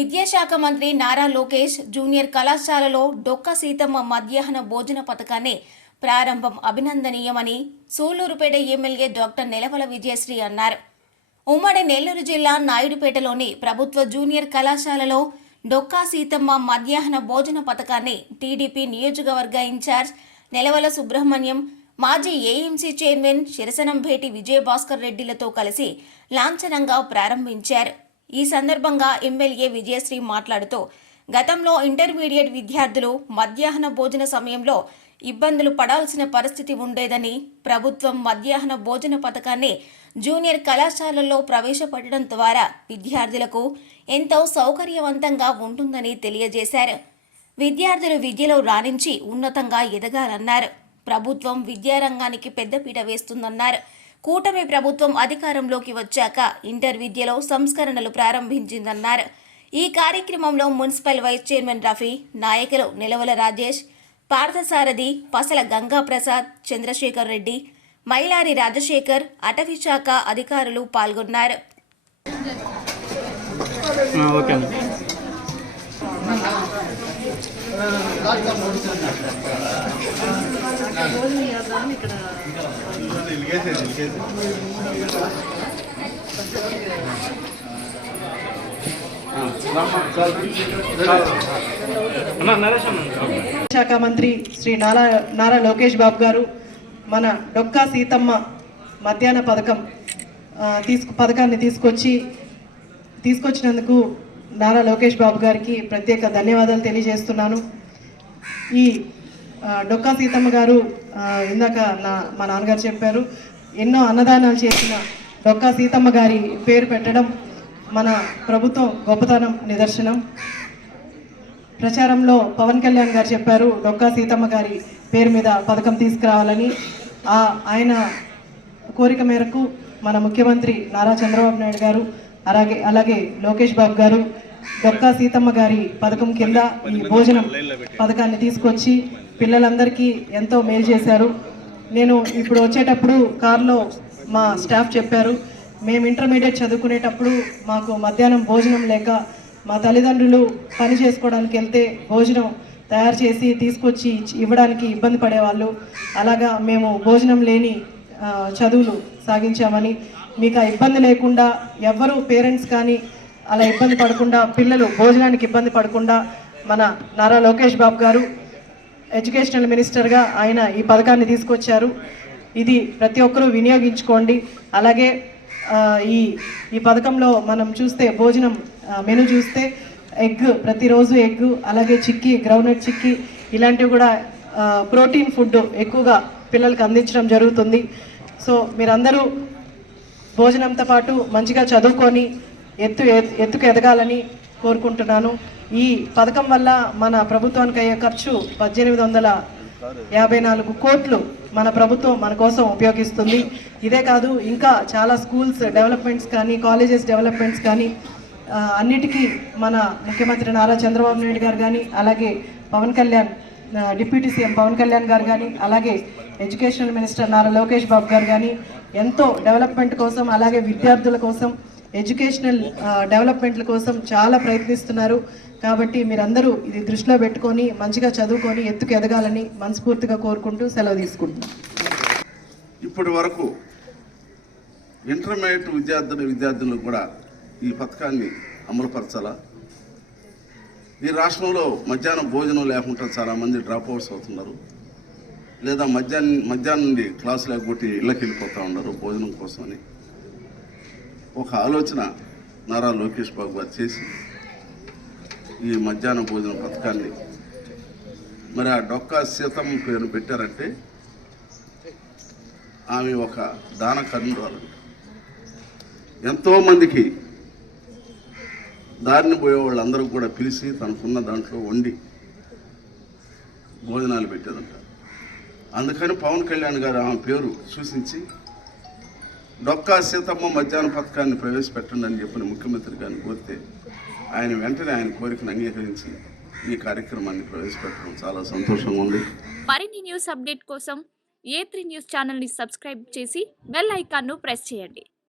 విద్యాశాఖ మంత్రి నారా లోకేష్ జూనియర్ కళాశాలలో డొక్క సీతమ్మ మధ్యాహ్న భోజన పథకాన్ని ప్రారంభం అభినందనీయమని సూలూరుపేట ఎమ్మెల్యే డాక్టర్ నెలవల విజయశ్రీ అన్నారు. ఉమ్మడి నెల్లూరు జిల్లా నాయుడుపేటలోని ప్రభుత్వ జూనియర్ కళాశాలలో డొక్కా సీతమ్మ మధ్యాహ్న భోజన పథకాన్ని టీడీపీ నియోజకవర్గ ఇన్ఛార్జ్ నెలవల సుబ్రహ్మణ్యం మాజీ ఏఎంసీ చైర్మన్ శిరసనంభేటి విజయభాస్కర్ రెడ్డిలతో కలిసి లాంఛనంగా ప్రారంభించారు. ఈ సందర్భంగా ఎమ్మెల్యే విజయశ్రీ మాట్లాడుతూ గతంలో ఇంటర్మీడియట్ విద్యార్థులు మధ్యాహ్న భోజన సమయంలో ఇబ్బందులు పడాల్సిన పరిస్థితి ఉండేదని ప్రభుత్వం మధ్యాహ్న భోజన పథకాన్ని జూనియర్ కళాశాలల్లో ప్రవేశపెట్టడం ద్వారా విద్యార్థులకు ఎంతో సౌకర్యవంతంగా ఉంటుందని తెలియజేశారు. విద్యార్థులు విద్యలో రాణించి ఉన్నతంగా ఎదగాలన్నారు. ప్రభుత్వం విద్యారంగానికి పెద్దపీట వేస్తుందన్నారు. కూటమి ప్రభుత్వం అధికారంలోకి వచ్చాక ఇంటర్ విద్యలో సంస్కరణలు ప్రారంభించిందన్నారు. ఈ కార్యక్రమంలో మున్సిపల్ వైస్ చైర్మన్ రఫీ నాయకులు నిలవల రాజేష్ పార్థసారథి పసల గంగాప్రసాద్ చంద్రశేఖర్ రెడ్డి మైలారి రాజశేఖర్ అటవీ శాఖ అధికారులు పాల్గొన్నారు. ఓకే శాఖ మంత్రి శ్రీ నారా నారా లోకేష్ బాబు గారు మన డొక్కా సీతమ్మ మధ్యాహ్న పథకం తీసుకు పథకాన్ని తీసుకొచ్చి తీసుకొచ్చినందుకు నారా లోకేష్ బాబు గారికి ప్రత్యేక ధన్యవాదాలు తెలియజేస్తున్నాను. ఈ డొక్కా సీతమ్మ గారు ఇందాక నా మా నాన్నగారు చెప్పారు ఎన్నో అన్నదానాలు చేసిన డొక్కా సీతమ్మ గారి పేరు పెట్టడం మన ప్రభుత్వం గొప్పతనం నిదర్శనం. ప్రచారంలో పవన్ కళ్యాణ్ గారు చెప్పారు డొక్కా సీతమ్మ గారి పేరు మీద పథకం తీసుకురావాలని. ఆ ఆయన కోరిక మేరకు మన ముఖ్యమంత్రి నారా చంద్రబాబు నాయుడు గారు అలాగే అలాగే లోకేష్ బాబు గారు డొక్కా సీతమ్మ గారి పథకం కింద ఈ భోజనం పథకాన్ని తీసుకొచ్చి పిల్లలందరికీ ఎంతో మేలు చేశారు. నేను ఇప్పుడు వచ్చేటప్పుడు కారులో మా స్టాఫ్ చెప్పారు మేము ఇంటర్మీడియట్ చదువుకునేటప్పుడు మాకు మధ్యాహ్నం భోజనం లేక మా తల్లిదండ్రులు పని చేసుకోవడానికి వెళ్తే భోజనం తయారు చేసి తీసుకొచ్చి ఇవ్వడానికి ఇబ్బంది పడేవాళ్ళు. అలాగా మేము భోజనం లేని చదువులు సాగించామని మీకు ఆ ఇబ్బంది లేకుండా ఎవరు పేరెంట్స్ కానీ అలా ఇబ్బంది పడకుండా పిల్లలు భోజనానికి ఇబ్బంది పడకుండా మన నారా లోకేష్ బాబు గారు ఎడ్యుకేషనల్ మినిస్టర్గా ఆయన ఈ పథకాన్ని తీసుకొచ్చారు. ఇది ప్రతి ఒక్కరూ వినియోగించుకోండి. అలాగే ఈ ఈ పథకంలో మనం చూస్తే భోజనం మెను చూస్తే ఎగ్ ప్రతిరోజు ఎగ్ అలాగే చిక్కీ గ్రౌండ్నట్ చిక్కీ ఇలాంటివి కూడా ప్రోటీన్ ఫుడ్ ఎక్కువగా పిల్లలకు అందించడం జరుగుతుంది. సో మీరందరూ భోజనంతో పాటు మంచిగా చదువుకొని ఎత్తు ఎత్తుకు ఎదగాలని కోరుకుంటున్నాను. ఈ పథకం వల్ల మన ప్రభుత్వానికి అయ్యే ఖర్చు పద్దెనిమిది వందల యాభై నాలుగు కోట్లు మన ప్రభుత్వం మన కోసం ఉపయోగిస్తుంది. ఇదే కాదు ఇంకా చాలా స్కూల్స్ డెవలప్మెంట్స్ కానీ కాలేజెస్ డెవలప్మెంట్స్ కానీ అన్నిటికీ మన ముఖ్యమంత్రి నారా చంద్రబాబు నాయుడు గారు కానీ అలాగే పవన్ కళ్యాణ్ డిప్యూటీ సీఎం పవన్ కళ్యాణ్ గారు కానీ అలాగే ఎడ్యుకేషనల్ మినిస్టర్ నారా లోకేష్ బాబు గారు కానీ ఎంతో డెవలప్మెంట్ కోసం అలాగే విద్యార్థుల కోసం ఎడ్యుకేషనల్ డెవలప్మెంట్ల కోసం చాలా ప్రయత్నిస్తున్నారు. కాబట్టి మీరందరూ ఇది దృష్టిలో పెట్టుకొని మంచిగా చదువుకొని ఎత్తుకు ఎదగాలని మనస్ఫూర్తిగా కోరుకుంటూ సెలవు తీసుకుంటున్నాను ఇప్పటి వరకు ఇంటర్మీడియట్ విద్యార్థులు విద్యార్థులు కూడా ఈ పథకాన్ని అమలుపరచాలా? ఈ రాష్ట్రంలో మధ్యాహ్నం భోజనం లేకుండా చాలామంది డ్రాప్ అవుట్స్ అవుతున్నారు. లేదా మధ్యాహ్నం మధ్యాహ్నం నుండి క్లాసు లేకపోతే ఇళ్ళకి వెళ్ళిపోతూ ఉన్నారు భోజనం కోసమని ఒక ఆలోచన నారా లోకేష్ బాబు గారు చేసి ఈ మధ్యాహ్న భోజన పథకాన్ని మరి ఆ డొక్కా సీతమ్మ పేరు పెట్టారంటే ఆమె ఒక దాన కర్ణురాలు. ఎంతోమందికి దారిని పోయే వాళ్ళందరూ కూడా పిలిచి తనకున్న దాంట్లో వండి భోజనాలు పెట్టేదంట అందుకని పవన్ కళ్యాణ్ గారు ఆమె పేరు సూచించి డొక్కా సీతమ్మ మధ్యాహ్న పథకాన్ని ప్రవేశపెట్టండి అని చెప్పిన ముఖ్యమంత్రి గారిని కోరితే ఆయన వెంటనే ఆయన కోరికను అంగీకరించి ఈ కార్యక్రమాన్ని ప్రవేశపెట్టడం చాలా సంతోషంగా ఉంది. మరిన్ని న్యూస్ అప్డేట్ కోసం ఏ త్రీ న్యూస్ ఛానల్ని సబ్స్క్రైబ్ చేసి బెల్ ఐకాన్ను ప్రెస్ చేయండి.